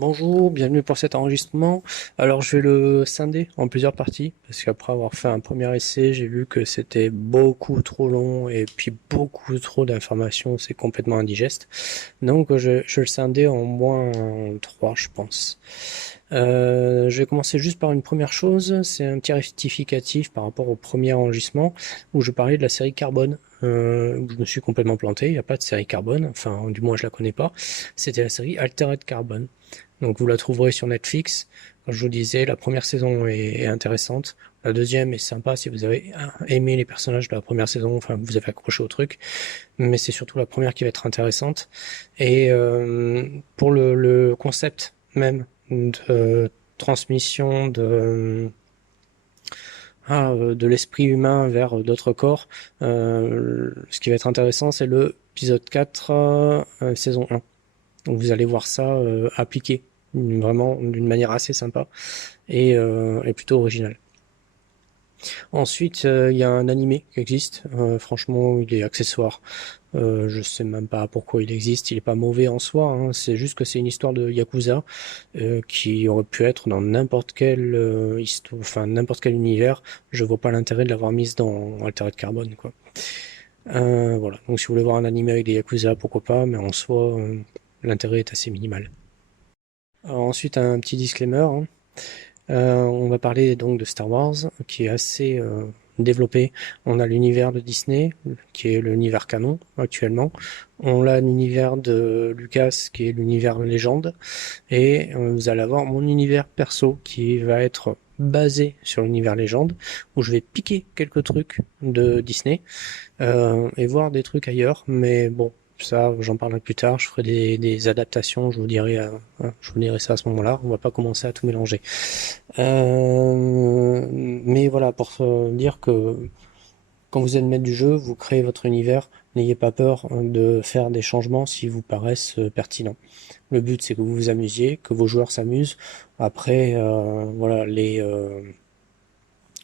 Bonjour, bienvenue pour cet enregistrement. Alors je vais le scinder en plusieurs parties parce qu'après avoir fait un premier essai, j'ai vu que c'était beaucoup trop long et puis beaucoup trop d'informations, c'est complètement indigeste. Donc je vais le scinder en moins trois, je pense. Je vais commencer juste par une première chose, c'est un petit rectificatif par rapport au premier enregistrement où je parlais de la série Carbone. Où je me suis complètement planté, il n'y a pas de série Carbone, enfin du moins je la connais pas. C'était la série Altered Carbone. Donc vous la trouverez sur Netflix. Comme je vous disais, la première saison est intéressante. La deuxième est sympa si vous avez aimé les personnages de la première saison, enfin vous avez accroché au truc. Mais c'est surtout la première qui va être intéressante. Et pour le concept même de transmission de l'esprit humain vers d'autres corps, ce qui va être intéressant, c'est le épisode 4, saison 1. Donc vous allez voir ça appliqué vraiment d'une manière assez sympa et plutôt originale. Ensuite, il y a un animé qui existe. Franchement, il est accessoire. Je sais même pas pourquoi il existe. Il est pas mauvais en soi, hein. C'est juste que c'est une histoire de yakuza qui aurait pu être dans n'importe quelle histoire, enfin n'importe quel univers. Je vois pas l'intérêt de l'avoir mise dans Altered Carbone, quoi. Voilà. Donc si vous voulez voir un animé avec des yakuza, pourquoi pas, mais en soi, l'intérêt est assez minimal. Alors ensuite, un petit disclaimer, hein. On va parler donc de Star Wars, qui est assez développé. On a l'univers de Disney, qui est l'univers canon actuellement. On a l'univers de Lucas, qui est l'univers légende. Et vous allez avoir mon univers perso, qui va être basé sur l'univers légende, où je vais piquer quelques trucs de Disney et voir des trucs ailleurs. Mais bon, ça, j'en parlerai plus tard. Je ferai des adaptations. Je vous dirai ça à ce moment-là. On va pas commencer à tout mélanger. Mais voilà, pour dire que quand vous êtes maître du jeu, vous créez votre univers. N'ayez pas peur de faire des changements si vous paraissent pertinents. Le but, c'est que vous vous amusiez, que vos joueurs s'amusent. Après, voilà, les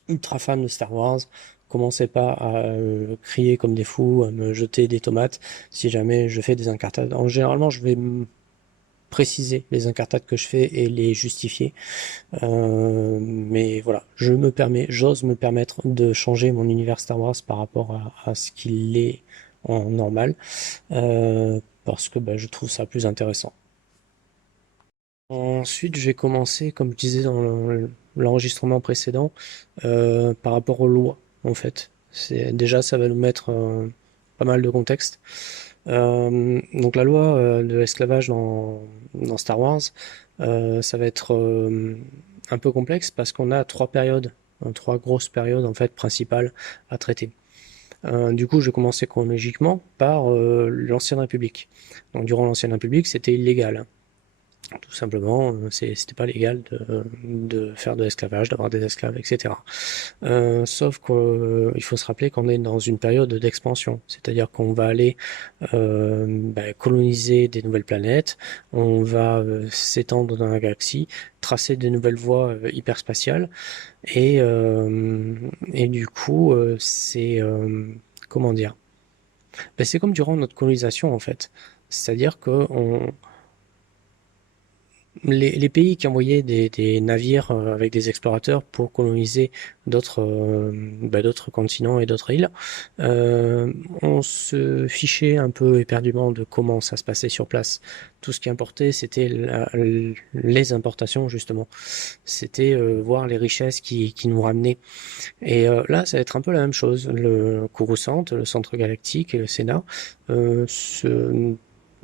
ultra fans de Star Wars, commencez pas à crier comme des fous, à me jeter des tomates si jamais je fais des incartades. Généralement, je vais préciser les incartades que je fais et les justifier. Mais voilà, j'ose me permettre de changer mon univers Star Wars par rapport à ce qu'il est en normal, parce que bah, je trouve ça plus intéressant. Ensuite, j'ai commencé, comme je disais dans l'enregistrement précédent, par rapport aux lois, en fait. Déjà, ça va nous mettre pas mal de contexte. Donc la loi de l'esclavage dans Star Wars, ça va être un peu complexe parce qu'on a trois périodes, trois grosses périodes en fait principales à traiter. Du coup, je vais commencer chronologiquement par l'Ancienne République. Donc durant l'Ancienne République, c'était illégal. Tout simplement, c'était pas légal de faire de l'esclavage, d'avoir des esclaves, etc. Sauf qu'il faut se rappeler qu'on est dans une période d'expansion, c'est-à-dire qu'on va aller coloniser des nouvelles planètes, on va s'étendre dans la galaxie, tracer de nouvelles voies hyperspatiales, et du coup, comment dire? C'est comme durant notre colonisation en fait, c'est-à-dire que les pays qui envoyaient des navires avec des explorateurs pour coloniser d'autres continents et d'autres îles, euh, on se fichait un peu éperdument de comment ça se passait sur place. Tout ce qui importait, c'était les importations justement. C'était voir les richesses qui nous ramenaient. Et là, ça va être un peu la même chose. Le Coruscant, le Centre Galactique et le Sénat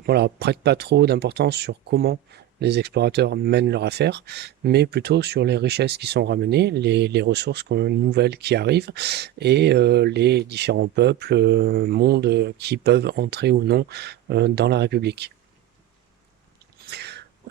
voilà, prêtent pas trop d'importance sur comment les explorateurs mènent leur affaire, mais plutôt sur les richesses qui sont ramenées, les ressources nouvelles qui arrivent et les différents peuples, mondes qui peuvent entrer ou non dans la République.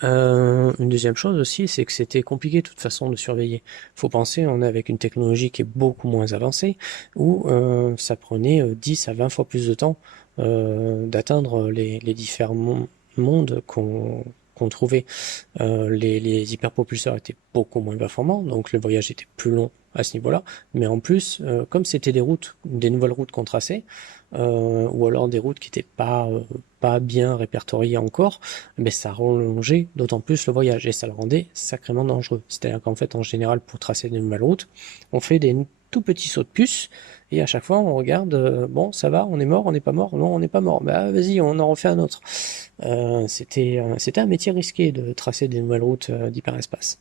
Une deuxième chose aussi, c'est que c'était compliqué de toute façon de surveiller. Faut penser, on est avec une technologie qui est beaucoup moins avancée, où ça prenait 10 à 20 fois plus de temps d'atteindre les différents mondes qu'on trouvait. Les hyperpropulseurs étaient beaucoup moins performants, donc le voyage était plus long à ce niveau-là, mais en plus, comme c'était des nouvelles routes qu'on traçait, ou alors des routes qui n'étaient pas bien répertoriées encore, mais ça rallongeait d'autant plus le voyage et ça le rendait sacrément dangereux. C'est-à-dire qu'en fait, en général, pour tracer de nouvelles routes, on fait des tout petits sauts de puce et à chaque fois on regarde, bon, ça va, on est mort, on n'est pas mort, non, on n'est pas mort, bah vas-y, on en refait un autre. C'était un métier risqué de tracer des nouvelles routes d'hyperespace.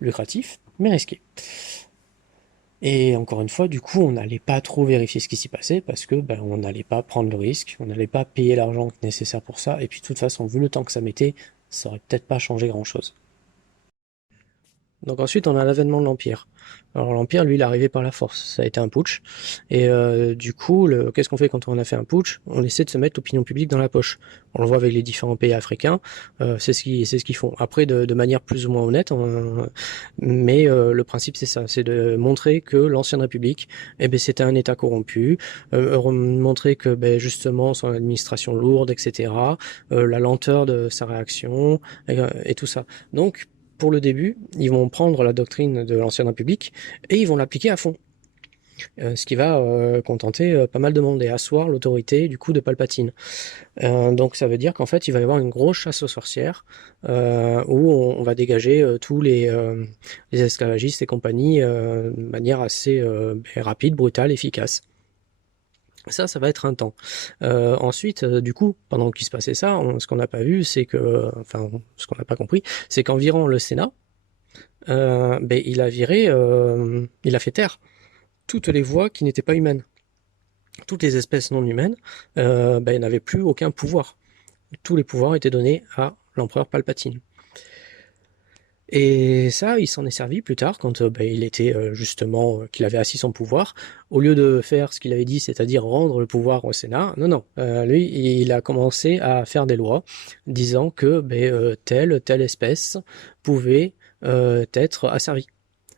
Lucratif, mais risqué. Et encore une fois, du coup, on n'allait pas trop vérifier ce qui s'y passait parce que ben, on n'allait pas prendre le risque, on n'allait pas payer l'argent nécessaire pour ça. Et puis de toute façon, vu le temps que ça mettait, ça aurait peut-être pas changé grand-chose. Donc ensuite, on a l'avènement de l'Empire. Alors l'Empire, lui, il est arrivé par la force. Ça a été un putsch. Et du coup, qu'est-ce qu'on fait quand on a fait un putsch? On essaie de se mettre l'opinion publique dans la poche. On le voit avec les différents pays africains. C'est ce qu'ils font. Après, de manière plus ou moins honnête, mais le principe, c'est ça. C'est de montrer que l'ancienne République, eh ben, c'était un État corrompu. Montrer que ben, justement, son administration lourde, etc. La lenteur de sa réaction, et tout ça. Donc, pour le début, ils vont prendre la doctrine de l'ancienne République et ils vont l'appliquer à fond. Ce qui va contenter pas mal de monde et asseoir l'autorité du coup de Palpatine. Donc ça veut dire qu'en fait il va y avoir une grosse chasse aux sorcières où on va dégager tous les esclavagistes et compagnie de manière assez rapide, brutale, efficace. Ça va être un temps. Ensuite, du coup, pendant qu'il se passait ça, ce qu'on n'a pas vu, c'est que, enfin, ce qu'on n'a pas compris, c'est qu'environ le Sénat, ben, il a fait taire toutes les voix qui n'étaient pas humaines. Toutes les espèces non humaines ben, n'avaient plus aucun pouvoir. Tous les pouvoirs étaient donnés à l'empereur Palpatine. Et ça, il s'en est servi plus tard quand ben, il était justement qu'il avait assis son pouvoir. Au lieu de faire ce qu'il avait dit, c'est-à-dire rendre le pouvoir au Sénat, non, lui, il a commencé à faire des lois disant que ben, telle espèce pouvait être asservie.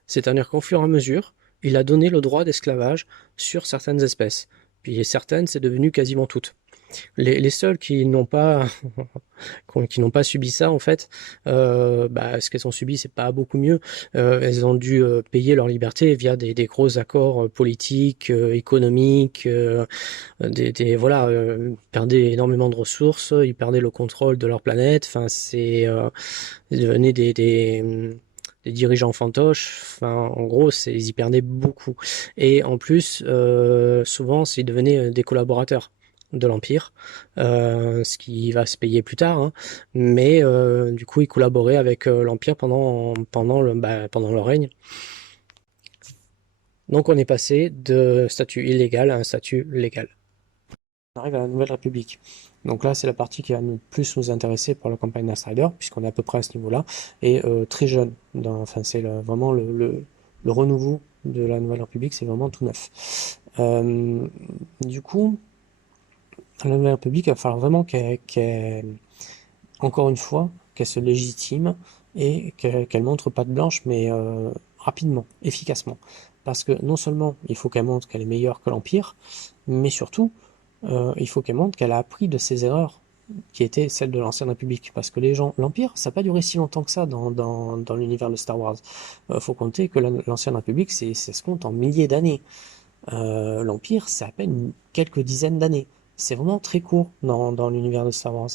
C'est-à-dire qu'au fur et à mesure, il a donné le droit d'esclavage sur certaines espèces. Puis certaines, c'est devenu quasiment toutes. Les seuls qui n'ont pas subi ça, en fait, bah, ce qu'elles ont subi, c'est pas beaucoup mieux. Elles ont dû payer leur liberté via des gros accords politiques, économiques, voilà, ils perdaient énormément de ressources, ils perdaient le contrôle de leur planète. Enfin, ils devenaient des dirigeants fantoches. Enfin, en gros, ils y perdaient beaucoup. Et en plus, souvent, ils devenaient des collaborateurs de l'Empire, ce qui va se payer plus tard, hein. Mais du coup, ils collaboraient avec l'Empire pendant le règne. Donc on est passé de statut illégal à un statut légal. On arrive à la Nouvelle République. Donc là, c'est la partie qui va le plus nous intéresser pour la campagne d'Insider, puisqu'on est à peu près à ce niveau-là, et très jeune. Enfin, c'est vraiment le renouveau de la Nouvelle République, c'est vraiment tout neuf. Du coup, la Nouvelle République, il va falloir vraiment encore une fois, qu'elle se légitime et qu'elle montre patte blanche, mais rapidement, efficacement. Parce que non seulement il faut qu'elle montre qu'elle est meilleure que l'Empire, mais surtout, il faut qu'elle montre qu'elle a appris de ses erreurs qui étaient celles de l'Ancienne République. Parce que l'Empire, ça n'a pas duré si longtemps que ça dans l'univers de Star Wars. Faut compter que l'Ancienne République, ça se compte en milliers d'années. L'Empire, c'est à peine quelques dizaines d'années. C'est vraiment très court dans l'univers de Star Wars.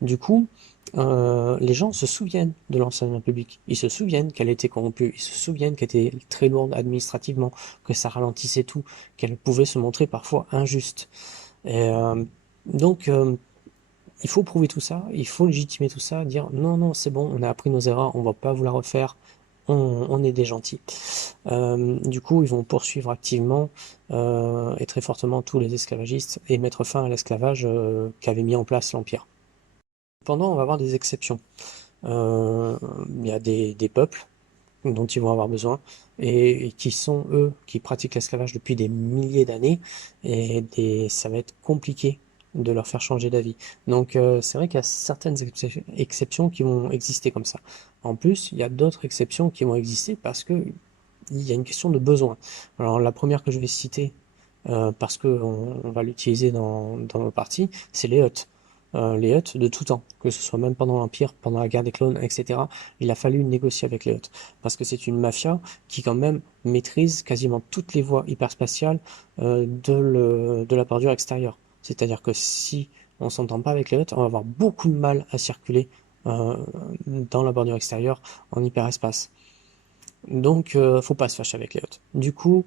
Du coup, les gens se souviennent de l'Ancienne République. Ils se souviennent qu'elle était corrompue. Ils se souviennent qu'elle était très lourde administrativement, que ça ralentissait tout, qu'elle pouvait se montrer parfois injuste. Et, donc, il faut prouver tout ça, il faut légitimer tout ça, dire non, non, c'est bon, on a appris nos erreurs, on va pas vous la refaire, on est des gentils. Du coup, ils vont poursuivre activement et très fortement tous les esclavagistes et mettre fin à l'esclavage qu'avait mis en place l'Empire. Cependant, on va avoir des exceptions. Il y a des peuples dont ils vont avoir besoin et qui sont eux qui pratiquent l'esclavage depuis des milliers d'années et ça va être compliqué de leur faire changer d'avis. Donc c'est vrai qu'il y a certaines exceptions qui vont exister comme ça. En plus, il y a d'autres exceptions qui vont exister parce que il y a une question de besoin. Alors la première que je vais citer parce que on va l'utiliser dans nos parties, c'est les Hutt. les Hutt de tout temps, que ce soit même pendant l'Empire, pendant la guerre des clones, etc. Il a fallu négocier avec les Hutt, parce que c'est une mafia qui quand même maîtrise quasiment toutes les voies hyperspatiales de la bordure extérieure. C'est-à-dire que si on s'entend pas avec les Hutt, on va avoir beaucoup de mal à circuler euh, dans la bordure extérieure en hyperespace. Donc, faut pas se fâcher avec les Hutt. Du coup,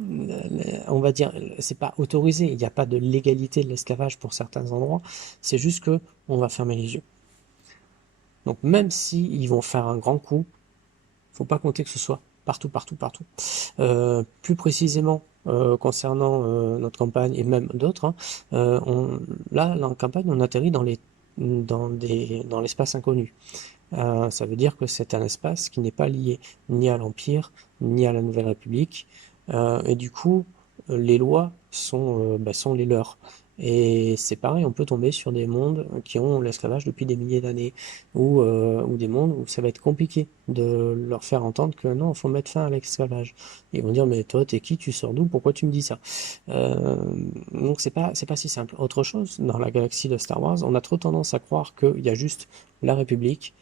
on va dire, c'est pas autorisé, il n'y a pas de légalité de l'esclavage pour certains endroits, c'est juste que on va fermer les yeux. Donc même si ils vont faire un grand coup, faut pas compter que ce soit partout, partout, partout. Plus précisément, concernant notre campagne et même d'autres, hein, là, en campagne, on atterrit dans l'espace inconnu. Ça veut dire que c'est un espace qui n'est pas lié ni à l'Empire, ni à la Nouvelle République, et du coup, les lois sont les leurs. Et c'est pareil, on peut tomber sur des mondes qui ont l'esclavage depuis des milliers d'années, ou des mondes où ça va être compliqué de leur faire entendre que non, il faut mettre fin à l'esclavage. Ils vont dire, mais toi, t'es qui, tu sors d'où, pourquoi tu me dis ça? Euh, donc c'est pas si simple. Autre chose, dans la galaxie de Star Wars, on a trop tendance à croire qu'il y a juste la République,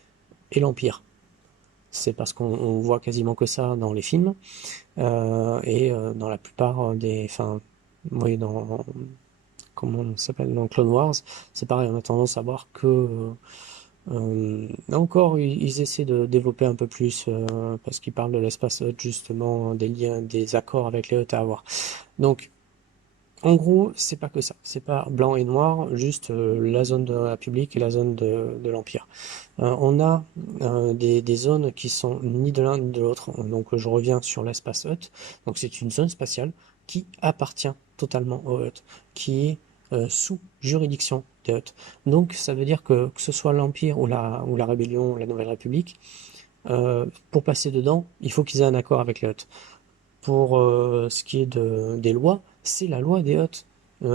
et l'Empire. C'est parce qu'on voit quasiment que ça dans les films dans la plupart des, enfin, oui, dans comment on s'appelle dans Clone Wars, c'est pareil, on a tendance à voir que là encore, ils essaient de développer un peu plus parce qu'ils parlent de l'espace Hutt justement, des liens, des accords avec les Hutt à avoir. Donc en gros, c'est pas que ça. C'est pas blanc et noir, juste la zone de la République et la zone de l'Empire. On a des zones qui sont ni de l'un ni de l'autre. Donc je reviens sur l'espace Hutt. Donc c'est une zone spatiale qui appartient totalement aux Hutt, qui est sous juridiction des Hutt. Donc ça veut dire que ce soit l'Empire ou la Rébellion, la Nouvelle République, pour passer dedans, il faut qu'ils aient un accord avec les Hutt. Pour ce qui est des lois, c'est la loi des Hutt. Ils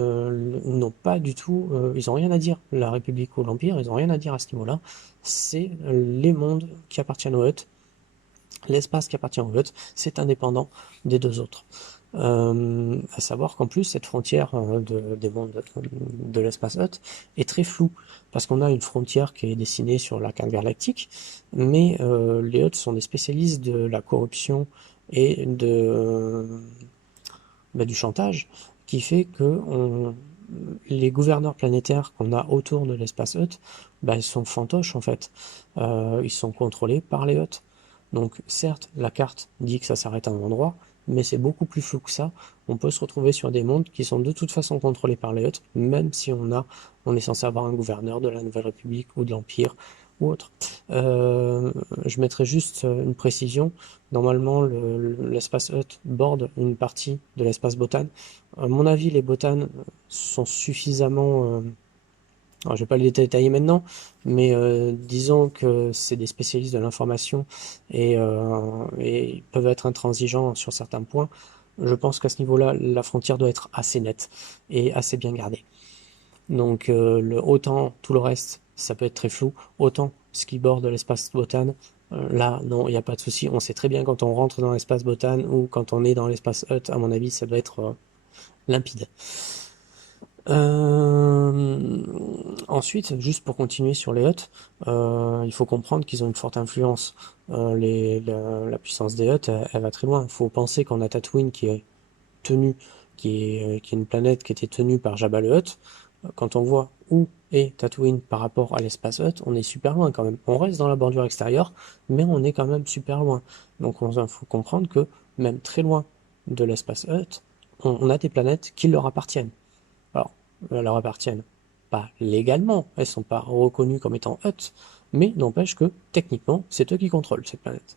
n'ont pas du tout, ils ont rien à dire. La République ou l'Empire, ils ont rien à dire à ce niveau-là. C'est les mondes qui appartiennent aux Hutt, l'espace qui appartient aux Hutt, c'est indépendant des deux autres. À savoir qu'en plus, cette frontière des mondes de l'espace Hutt est très floue, parce qu'on a une frontière qui est dessinée sur la carte galactique, mais les Hutt sont des spécialistes de la corruption et du chantage, qui fait que les gouverneurs planétaires qu'on a autour de l'espace Hutt, ils sont fantoches en fait. Ils sont contrôlés par les Hutt. Donc certes, la carte dit que ça s'arrête à un endroit, mais c'est beaucoup plus flou que ça. On peut se retrouver sur des mondes qui sont de toute façon contrôlés par les Hutt, même si on est censé avoir un gouverneur de la Nouvelle République ou de l'Empire ou autre. Je mettrai juste une précision. Normalement, l'espace Hutt borde une partie de l'espace Botan. À mon avis, les Botan sont suffisamment... alors, je vais pas les détailler maintenant, mais disons que c'est des spécialistes de l'information et ils peuvent être intransigeants sur certains points. Je pense qu'à ce niveau-là, la frontière doit être assez nette et assez bien gardée. Donc autant tout le reste, ça peut être très flou, autant ce qui borde l'espace Botan, là non, il n'y a pas de souci. On sait très bien quand on rentre dans l'espace Botan ou quand on est dans l'espace Hutt, à mon avis, ça doit être limpide. Euh, Ensuite, juste pour continuer sur les Hutt, il faut comprendre qu'ils ont une forte influence. La puissance des Hutt, elle va très loin. Il faut penser qu'on a Tatooine qui est tenue, qui est une planète qui était tenue par Jabba le Hutt. Quand on voit où est Tatooine par rapport à l'espace Hutt, on est super loin quand même. On reste dans la bordure extérieure, mais on est quand même super loin. Donc il faut comprendre que même très loin de l'espace Hutt, on a des planètes qui leur appartiennent. Alors, elles leur appartiennent pas légalement, elles sont pas reconnues comme étant Hutt, mais n'empêche que techniquement, c'est eux qui contrôlent cette planète.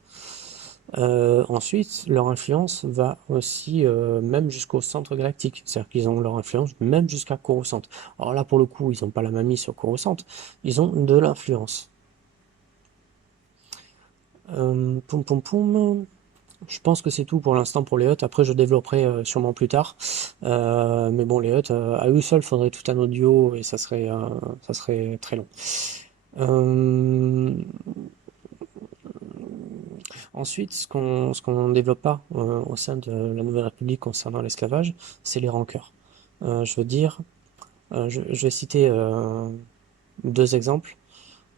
Ensuite, leur influence va aussi même jusqu'au centre galactique, c'est-à-dire qu'ils ont leur influence même jusqu'à Coruscant. Alors là, pour le coup, ils n'ont pas la main mise sur Coruscant, ils ont de l'influence. Poum poum poum. Je pense que c'est tout pour l'instant pour les Hutt. Après, je développerai sûrement plus tard. Mais bon, les Hutt, à eux seuls, faudrait tout un audio et ça serait très long. Euh, Ensuite, ce qu'on ne développe pas au sein de la Nouvelle République concernant l'esclavage, c'est les rancœurs. Je veux dire, Je vais citer deux exemples.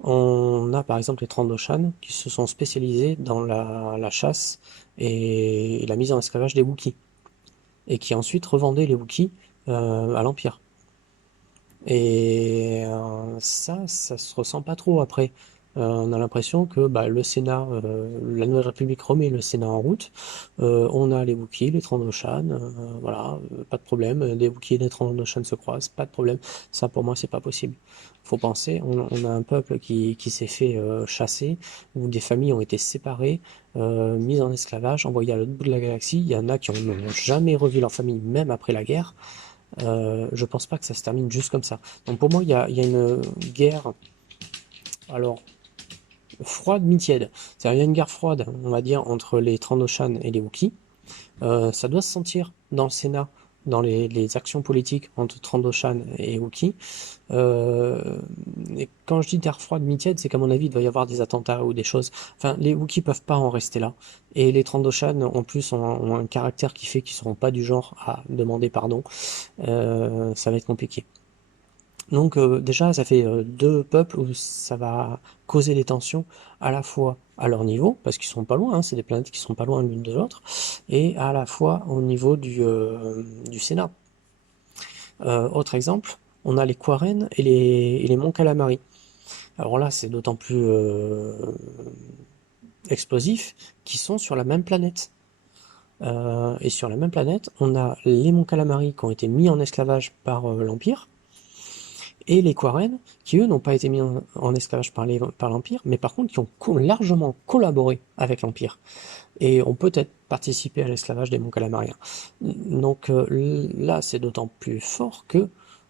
On a par exemple les Trandoshan qui se sont spécialisés dans la chasse et la mise en esclavage des Wookiees, et qui ensuite revendaient les Wookiees à l'Empire. Et ça se ressent pas trop après. On a l'impression que bah, le Sénat, la Nouvelle République remet le Sénat en route. On a les Wookiees, les Trandoshan, voilà, pas de problème. Des Wookiees et des Trandoshan se croisent, pas de problème. Ça pour moi c'est pas possible. Faut penser, on a un peuple qui s'est fait chasser, où des familles ont été séparées, mises en esclavage, envoyées à l'autre bout de la galaxie. Il y en a qui n'ont jamais revu leur famille, même après la guerre. Je pense pas que ça se termine juste comme ça. Donc pour moi, il y a une guerre, alors froide mi-tiède. C'est-à-dire il y a une guerre froide, on va dire, entre les Trandoshan et les Wookiees. Ça doit se sentir dans le Sénat, dans les actions politiques entre Trandoshan et Wookiee. Euh, et quand je dis guerre froide mi-tiède, c'est qu'à mon avis, il doit y avoir des attentats ou des choses. Enfin, les Wookiees peuvent pas en rester là. Et les Trandoshan, en plus, ont un caractère qui fait qu'ils seront pas du genre à demander pardon. Ça va être compliqué. Donc déjà, ça fait deux peuples où ça va causer des tensions à la fois à leur niveau, parce qu'ils sont pas loin, hein, c'est des planètes qui sont pas loin l'une de l'autre, et à la fois au niveau du Sénat. Autre exemple, on a les Quarren et les monts Calamari. Alors là, c'est d'autant plus explosif qu'ils sont sur la même planète. Et sur la même planète, on a les monts Calamari qui ont été mis en esclavage par l'Empire, et les Quarren, qui eux n'ont pas été mis en esclavage par l'Empire, mais par contre qui ont largement collaboré avec l'Empire, et ont peut-être participé à l'esclavage des monts Calamariens. Donc là, c'est d'autant plus fort que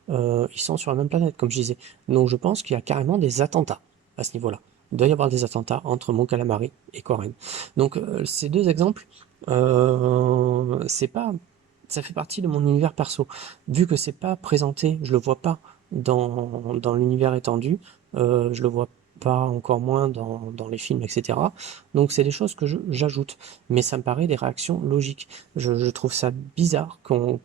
ils sont sur la même planète, comme je disais. Donc je pense qu'il y a carrément des attentats à ce niveau-là. Il doit y avoir des attentats entre Mont Calamari et Quarren. Donc ces deux exemples, c'est pas, ça fait partie de mon univers perso. Vu que c'est pas présenté, je le vois pas dans l'univers étendu, je le vois pas encore moins dans les films, etc. Donc c'est des choses que j'ajoute, mais ça me paraît des réactions logiques. Je trouve ça bizarre qu'on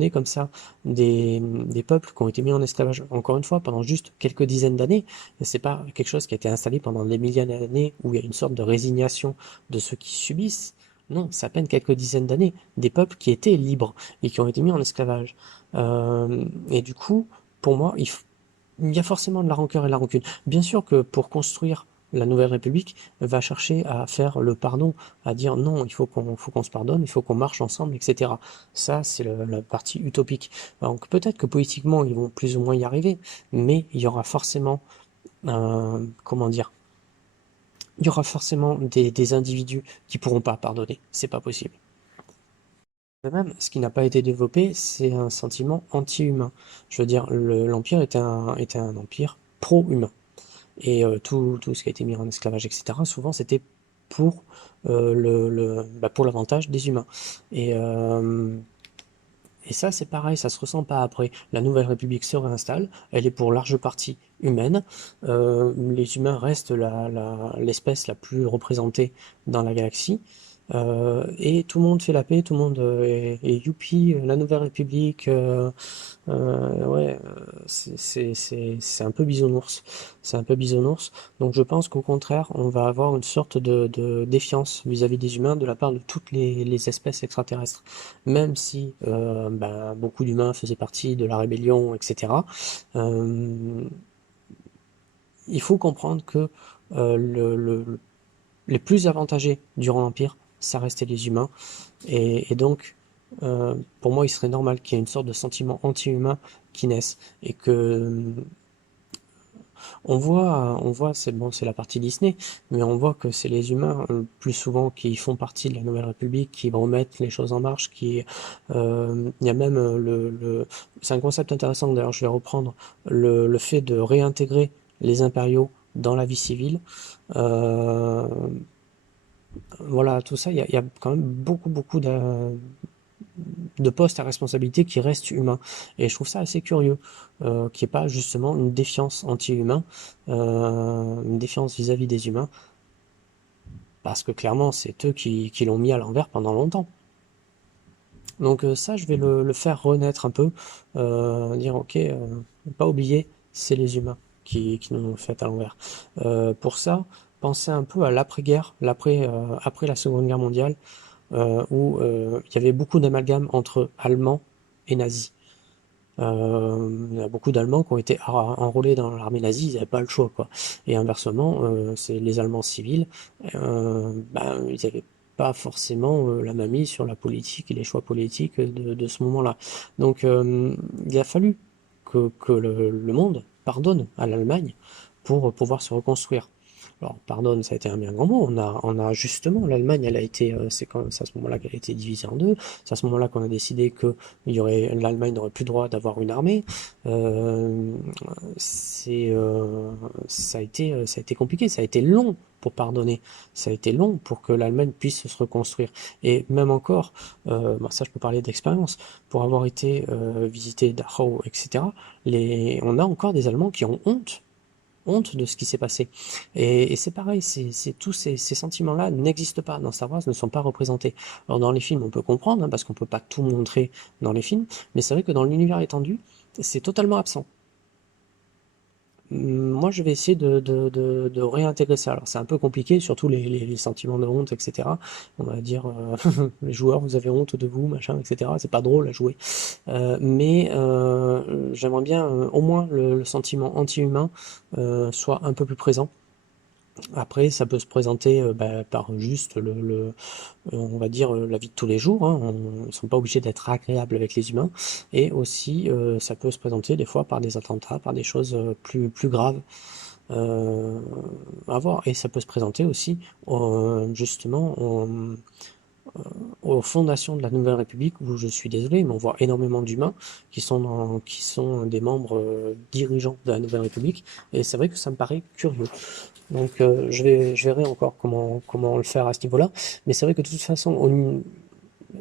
ait comme ça des peuples qui ont été mis en esclavage, encore une fois, pendant juste quelques dizaines d'années. C'est pas quelque chose qui a été installé pendant des milliers d'années où il y a une sorte de résignation de ceux qui subissent. Non, c'est à peine quelques dizaines d'années. Des peuples qui étaient libres et qui ont été mis en esclavage. Et du coup, pour moi, il y a forcément de la rancœur et de la rancune. Bien sûr que pour construire la Nouvelle République, va chercher à faire le pardon, à dire non, faut qu'on se pardonne, il faut qu'on marche ensemble, etc. Ça, c'est la partie utopique. Donc peut-être que politiquement, ils vont plus ou moins y arriver, mais il y aura forcément, comment dire, il y aura forcément des individus qui pourront pas pardonner. C'est pas possible. De même, ce qui n'a pas été développé, c'est un sentiment anti-humain. Je veux dire, l'Empire était un empire pro-humain. Et tout ce qui a été mis en esclavage, etc., souvent c'était pour pour l'avantage des humains. Et, euh, et ça, c'est pareil, ça se ressent pas après. La Nouvelle République se réinstalle, elle est pour large partie humaine. Les humains restent l'espèce la plus représentée dans la galaxie. Et tout le monde fait la paix, tout le monde est youpi, la Nouvelle République, ouais, c'est un peu bisounours. C'est un peu bisounours. Donc je pense qu'au contraire, on va avoir une sorte de défiance vis-à-vis des humains de la part de toutes les espèces extraterrestres. Même si ben, beaucoup d'humains faisaient partie de la rébellion, etc. euh, il faut comprendre que les plus avantagés durant l'Empire, ça restait les humains. Et donc, pour moi, il serait normal qu'il y ait une sorte de sentiment anti-humain qui naisse. Et que on voit, c'est bon, c'est la partie Disney, mais on voit que c'est les humains plus souvent qui font partie de la Nouvelle République, qui remettent les choses en marche, il y a même c'est un concept intéressant. D'ailleurs, je vais reprendre le fait de réintégrer les impériaux dans la vie civile. Euh, voilà, tout ça, il y a quand même beaucoup de postes à responsabilité qui restent humains. Et je trouve ça assez curieux, qu'il n'y ait pas justement une défiance anti-humain, une défiance vis-à-vis des humains, parce que clairement, c'est eux qui l'ont mis à l'envers pendant longtemps. Donc ça, je vais le faire renaître un peu, dire ok, pas oublier, c'est les humains qui nous ont fait à l'envers. Pour ça, pensez un peu à l'après-guerre, après la Seconde Guerre mondiale, où il y avait beaucoup d'amalgames entre Allemands et nazis. Il y a beaucoup d'Allemands qui ont été enrôlés dans l'armée nazie, ils n'avaient pas le choix, quoi. Et inversement, c'est les Allemands civils, ben, ils n'avaient pas forcément la main mise sur la politique et les choix politiques de ce moment-là. Donc, il a fallu que le monde pardonne à l'Allemagne pour pouvoir se reconstruire. Alors, pardonne, ça a été un bien grand mot. On a justement, l'Allemagne, elle a été, c'est à ce moment-là qu'elle a été divisée en deux. C'est à ce moment-là qu'on a décidé que l'Allemagne n'aurait plus le droit d'avoir une armée. Euh, ça a été compliqué, ça a été long pour pardonner, ça a été long pour que l'Allemagne puisse se reconstruire. Et même encore, ça je peux parler d'expérience, pour avoir été visiter Dachau, etc., on a encore des Allemands qui ont honte de ce qui s'est passé. Et c'est pareil, tous ces sentiments-là n'existent pas dans Star Wars, ne sont pas représentés. Alors dans les films, on peut comprendre, hein, parce qu'on peut pas tout montrer dans les films, mais c'est vrai que dans l'univers étendu, c'est totalement absent. Moi, je vais essayer de réintégrer ça. Alors, c'est un peu compliqué, surtout les sentiments de honte, etc. On va dire, les joueurs, vous avez honte de vous, machin, etc. C'est pas drôle à jouer. Mais j'aimerais bien, au moins, le sentiment anti-humain soit un peu plus présent. Après, ça peut se présenter par juste on va dire, la vie de tous les jours, hein. Ils ne sont pas obligés d'être agréables avec les humains. Et aussi, ça peut se présenter des fois par des attentats, par des choses plus graves euh, à voir. Et ça peut se présenter aussi justement aux fondations de la Nouvelle République, où je suis désolé, mais on voit énormément d'humains qui sont des membres dirigeants de la Nouvelle République. Et c'est vrai que ça me paraît curieux. Donc je verrai encore comment le faire à ce niveau-là. Mais c'est vrai que de toute façon,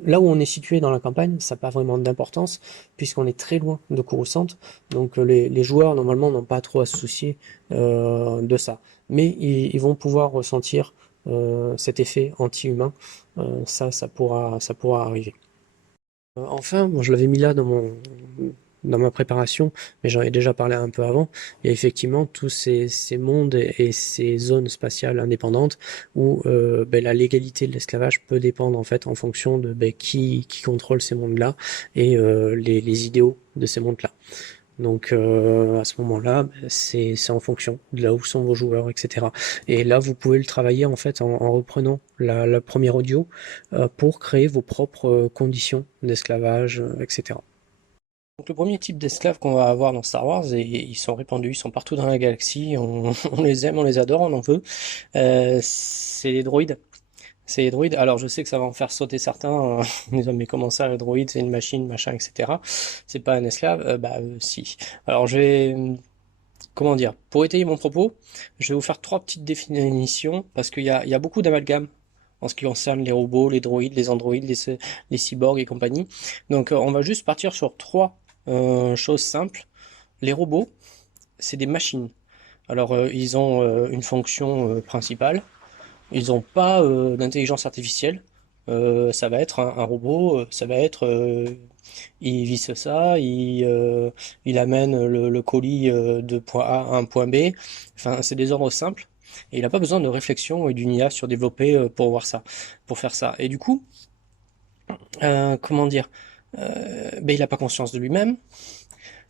là où on est situé dans la campagne, ça n'a pas vraiment d'importance, puisqu'on est très loin de Coruscant. Donc les joueurs, normalement, n'ont pas trop à se soucier de ça. Mais ils vont pouvoir ressentir cet effet anti-humain. Ça pourra arriver. Enfin, moi je l'avais mis là dans ma préparation, mais j'en ai déjà parlé un peu avant. Il y a effectivement tous ces mondes et ces zones spatiales indépendantes où la légalité de l'esclavage peut dépendre en fait en fonction de qui contrôle ces mondes-là et les idéaux de ces mondes-là. Donc à ce moment-là, c'est en fonction de là où sont vos joueurs, etc. Et là, vous pouvez le travailler en fait en reprenant la première audio pour créer vos propres conditions d'esclavage, etc. Donc le premier type d'esclaves qu'on va avoir dans Star Wars, et ils sont répandus, ils sont partout dans la galaxie, on les aime, on les adore, on en veut, c'est les droïdes. C'est les droïdes. Alors je sais que ça va en faire sauter certains, en disant mais comment ça, le droïde, c'est une machine, machin, etc. C'est pas un esclave. Si. Alors je vais, comment dire, pour étayer mon propos, je vais vous faire trois petites définitions, parce qu'il y a beaucoup d'amalgames en ce qui concerne les robots, les droïdes, les androïdes, les cyborgs et compagnie. Donc on va juste partir sur trois choses simples. Les robots, c'est des machines. Alors ils ont une fonction principale. Ils n'ont pas d'intelligence artificielle. Ça va être un robot, ça va être il visse ça, il amène le colis de point A à un point B. Enfin, c'est des ordres simples. Et il n'a pas besoin de réflexion et d'une IA surdéveloppée pour voir ça, pour faire ça. Et du coup, comment dire, il n'a pas conscience de lui-même,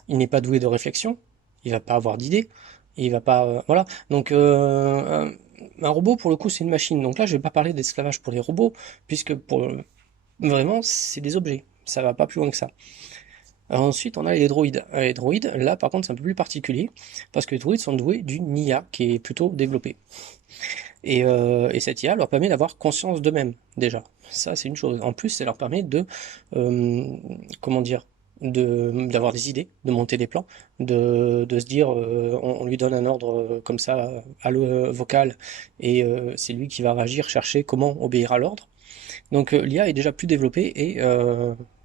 il n'est pas doué de réflexion, il va pas avoir d'idées, il va pas, voilà. Donc un robot pour le coup c'est une machine. Donc là je vais pas parler d'esclavage pour les robots puisque pour vraiment c'est des objets. Ça va pas plus loin que ça. Ensuite, on a les droïdes. Les droïdes, là, par contre, c'est un peu plus particulier, parce que les droïdes sont doués d'une IA qui est plutôt développée. Et cette IA leur permet d'avoir conscience d'eux-mêmes, déjà. Ça, c'est une chose. En plus, ça leur permet euh, comment dire, d'avoir des idées, de monter des plans, de se dire, on lui donne un ordre comme ça, vocal, et c'est lui qui va réagir, chercher comment obéir à l'ordre. Donc l'IA est déjà plus développée et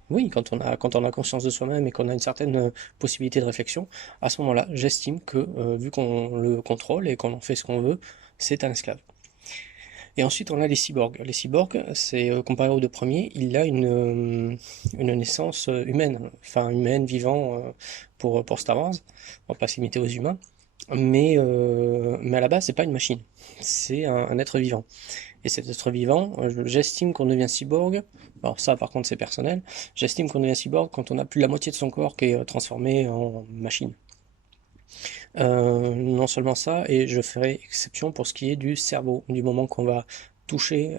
oui, quand on a conscience de soi-même et qu'on a une certaine possibilité de réflexion, à ce moment-là, j'estime que vu qu'on le contrôle et qu'on en fait ce qu'on veut, c'est un esclave. Et ensuite, on a les cyborgs. Les cyborgs, c'est comparé aux deux premiers, il a une naissance humaine, enfin humaine, vivant pour Star Wars. On va pas s'imiter aux humains, mais à la base, c'est pas une machine, c'est un être vivant. Et cet être vivant, j'estime qu'on devient cyborg. Alors ça, par contre, c'est personnel. J'estime qu'on devient cyborg quand on a plus de la moitié de son corps qui est transformé en machine. Non seulement ça, et je ferai exception pour ce qui est du cerveau. Du moment qu'on va toucher,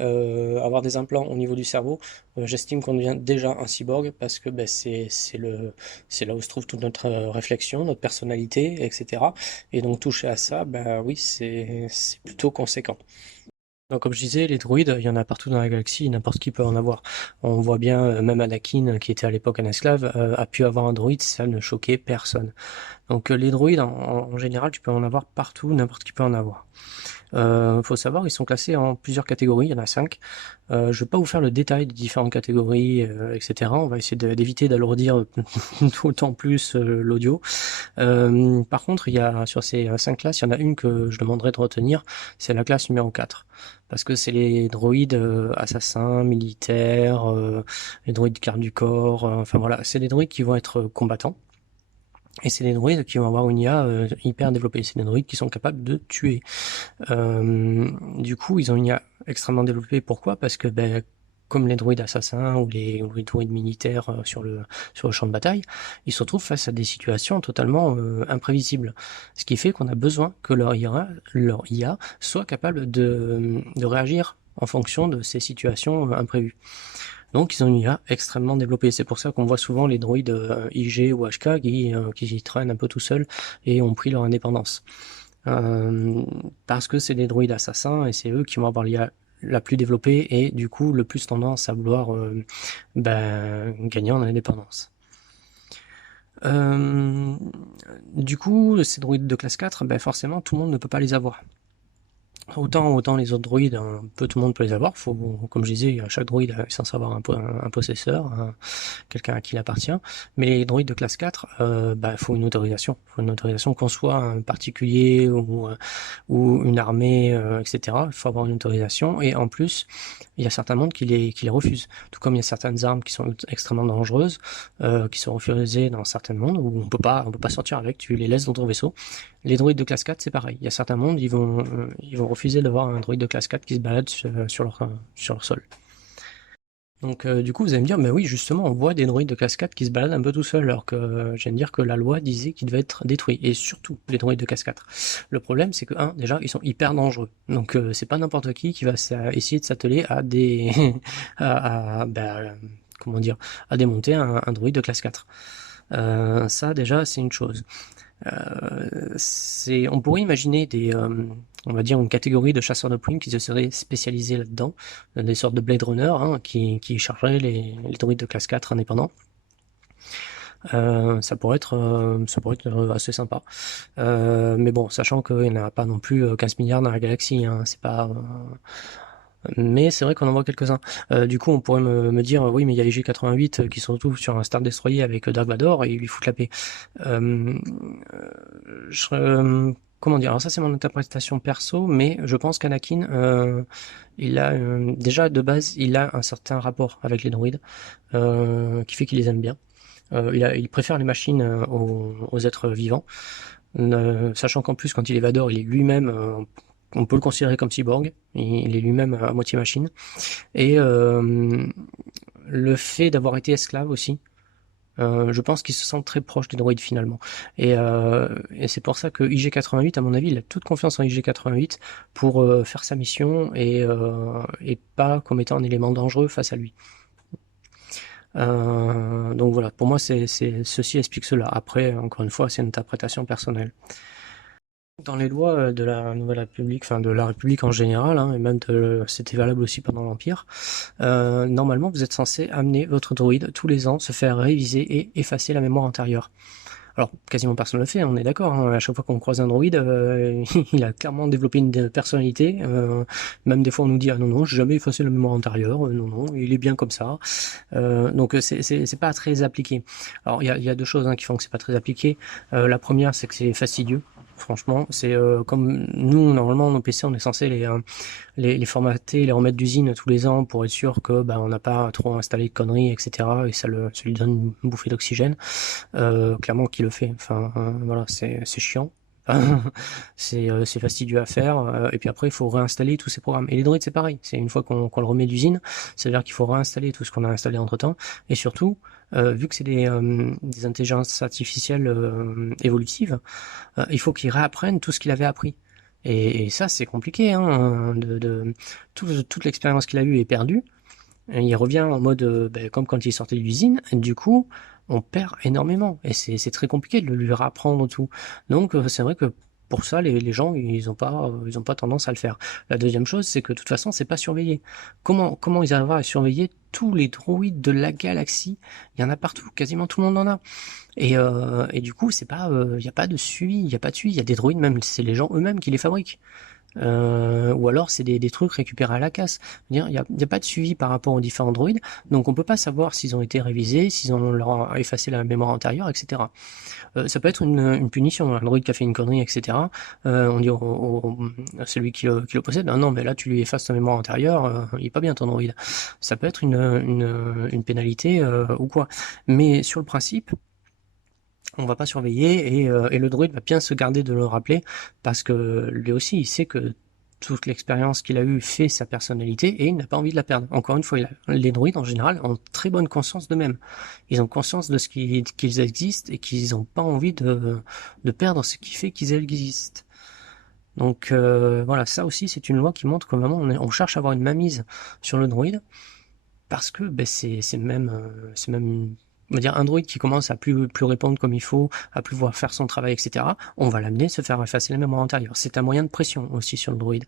avoir des implants au niveau du cerveau, j'estime qu'on devient déjà un cyborg parce que ben, c'est là où se trouve toute notre réflexion, notre personnalité, etc. Et donc toucher à ça, ben oui, c'est plutôt conséquent. Donc, comme je disais, les droïdes, il y en a partout dans la galaxie, n'importe qui peut en avoir. On voit bien, même Anakin, qui était à l'époque un esclave, a pu avoir un droïde, ça ne choquait personne. Donc les droïdes, en général, tu peux en avoir partout, n'importe qui peut en avoir. Faut savoir, ils sont classés en plusieurs catégories, il y en a 5. Je vais pas vous faire le détail des différentes catégories, etc. On va essayer d'éviter d'alourdir tout le temps plus l'audio. Par contre, il y a sur ces 5 classes, il y en a une que je demanderais de retenir, c'est la classe numéro 4. Parce que c'est les droïdes assassins, militaires, les droïdes garde du corps, enfin voilà, c'est des droïdes qui vont être combattants. Et c'est des droïdes qui vont avoir une IA hyper développée. C'est des droïdes qui sont capables de tuer. Du coup, ils ont une IA extrêmement développée. Pourquoi? Parce que ben, comme les droïdes assassins ou les droïdes militaires sur le champ de bataille, ils se retrouvent face à des situations totalement imprévisibles. Ce qui fait qu'on a besoin que leur IA soit capable de réagir en fonction de ces situations imprévues. Donc ils ont une IA extrêmement développée. C'est pour ça qu'on voit souvent les droïdes IG ou HK qui traînent un peu tout seuls et ont pris leur indépendance. Parce que c'est des droïdes assassins et c'est eux qui vont avoir l'IA la plus développée et du coup le plus tendance à vouloir gagner en indépendance. Euh, du coup, ces droïdes de classe 4, ben forcément tout le monde ne peut pas les avoir. Autant les autres droïdes, un peu tout le monde peut les avoir. Faut, comme je disais, chaque droïde est censé avoir un possesseur, quelqu'un à qui il appartient. Mais les droïdes de classe 4, bah, faut une autorisation. Faut une autorisation qu'on soit un particulier ou une armée, etc. Il faut avoir une autorisation. Et en plus, il y a certains mondes qui les refusent. Tout comme il y a certaines armes qui sont extrêmement dangereuses, qui sont refusées dans certains mondes où on peut pas sortir avec. Tu les laisses dans ton vaisseau. Les droïdes de classe 4, c'est pareil. Il y a certains mondes, ils vont refuser d'avoir un droïde de classe 4 qui se balade sur leur sol. Donc du coup, vous allez me dire, mais oui, justement, on voit des droïdes de classe 4 qui se baladent un peu tout seuls, alors que je viens de dire que la loi disait qu'ils devaient être détruits, et surtout les droïdes de classe 4. Le problème, c'est que, déjà, ils sont hyper dangereux. Donc c'est pas n'importe qui va essayer de s'atteler à des... comment dire, à démonter un droïde de classe 4. Ça, déjà, c'est une chose. On pourrait imaginer on va dire une catégorie de chasseurs de primes qui se seraient spécialisés là-dedans, des sortes de Blade Runner qui chargeraient les droïdes de classe 4 indépendants. Ça pourrait être assez sympa. Mais bon, sachant qu'il n'y en a pas non plus 15 milliards dans la galaxie, hein, c'est pas. Mais c'est vrai qu'on en voit quelques-uns. Du coup, on pourrait me dire, oui, mais il y a les G88 qui se retrouvent sur un Star Destroyer avec Dark Vador et ils lui foutent la paix. Euh, comment dire? Alors ça, c'est mon interprétation perso, mais je pense qu'Anakin, il a déjà de base, il a un certain rapport avec les droïdes qui fait qu'il les aime bien. Il préfère les machines aux êtres vivants, sachant qu'en plus, quand il est Vador, il est lui-même on peut le considérer comme cyborg, il est lui-même à moitié machine. Et le fait d'avoir été esclave aussi, je pense qu'il se sent très proche des droïdes finalement. Et c'est pour ça que IG-88, à mon avis, il a toute confiance en IG-88 pour faire sa mission et pas comme étant un élément dangereux face à lui. Donc voilà, pour moi, ceci explique cela. Après, encore une fois, c'est une interprétation personnelle. Dans les lois de la Nouvelle République, enfin de la République en général, hein, et même c'était valable aussi pendant l'Empire, normalement vous êtes censé amener votre droïde tous les ans, se faire réviser et effacer la mémoire antérieure. Alors, quasiment personne ne le fait, on est d'accord, hein, à chaque fois qu'on croise un droïde, il a clairement développé une personnalité, même des fois on nous dit « Ah non, non, j'ai jamais effacé la mémoire antérieure, non, non, il est bien comme ça ». Donc c'est pas très appliqué. Alors il y a deux choses qui font que c'est pas très appliqué. La première, c'est que c'est fastidieux. Franchement, c'est comme nous, normalement, nos PC, on est censé les formater, les remettre d'usine tous les ans pour être sûr que bah, on n'a pas trop installé de conneries, etc. Et ça lui donne une bouffée d'oxygène. Clairement, qui le fait. Enfin, voilà, c'est chiant. C'est fastidieux à faire. Et puis après, il faut réinstaller tous ces programmes. Et les Droids, c'est pareil. C'est une fois qu'on le remet d'usine, c'est-à-dire qu'il faut réinstaller tout ce qu'on a installé entre-temps. Et surtout, vu que c'est des intelligences artificielles évolutives, il faut qu'il réapprenne tout ce qu'il avait appris. Et ça, c'est compliqué. Hein, toute l'expérience qu'il a eue est perdue. Il revient en mode ben, comme quand il sortait de l'usine. Du coup, on perd énormément. Et c'est très compliqué de lui réapprendre tout. Donc, c'est vrai que pour ça, les gens, ils ont pas tendance à le faire. La deuxième chose, c'est que de toute façon, c'est pas surveillé. Comment ils arrivent à surveiller tous les droïdes de la galaxie? Il y en a partout. Quasiment tout le monde en a. Et du coup, c'est pas, il y a pas de suivi, il y a pas de suivi. Il y a des droïdes même, c'est les gens eux-mêmes qui les fabriquent. Ou alors c'est des trucs récupérés à la casse. Il y a pas de suivi par rapport aux différents droïdes, donc on peut pas savoir s'ils ont été révisés, s'ils ont leur effacé la mémoire antérieure, etc. Ça peut être une punition, un droïde qui a fait une connerie, etc. On dit à celui qui le possède, ah non mais là tu lui effaces ta mémoire antérieure, il est pas bien ton droïde. Ça peut être une pénalité ou quoi. Mais sur le principe, on va pas surveiller et le droïde va bien se garder de le rappeler parce que lui aussi il sait que toute l'expérience qu'il a eue fait sa personnalité et il n'a pas envie de la perdre. Encore une fois, les droïdes en général ont très bonne conscience d'eux-mêmes. Ils ont conscience de ce qu'ils existent et qu'ils n'ont pas envie de perdre ce qui fait qu'ils existent. Donc voilà, ça aussi c'est une loi qui montre que vraiment on cherche à avoir une mainmise sur le droïde parce que ben, c'est même on va dire un droïde qui commence à plus répondre comme il faut, à plus voir faire son travail, etc. On va l'amener se faire effacer la mémoire antérieure. C'est un moyen de pression aussi sur le droïde.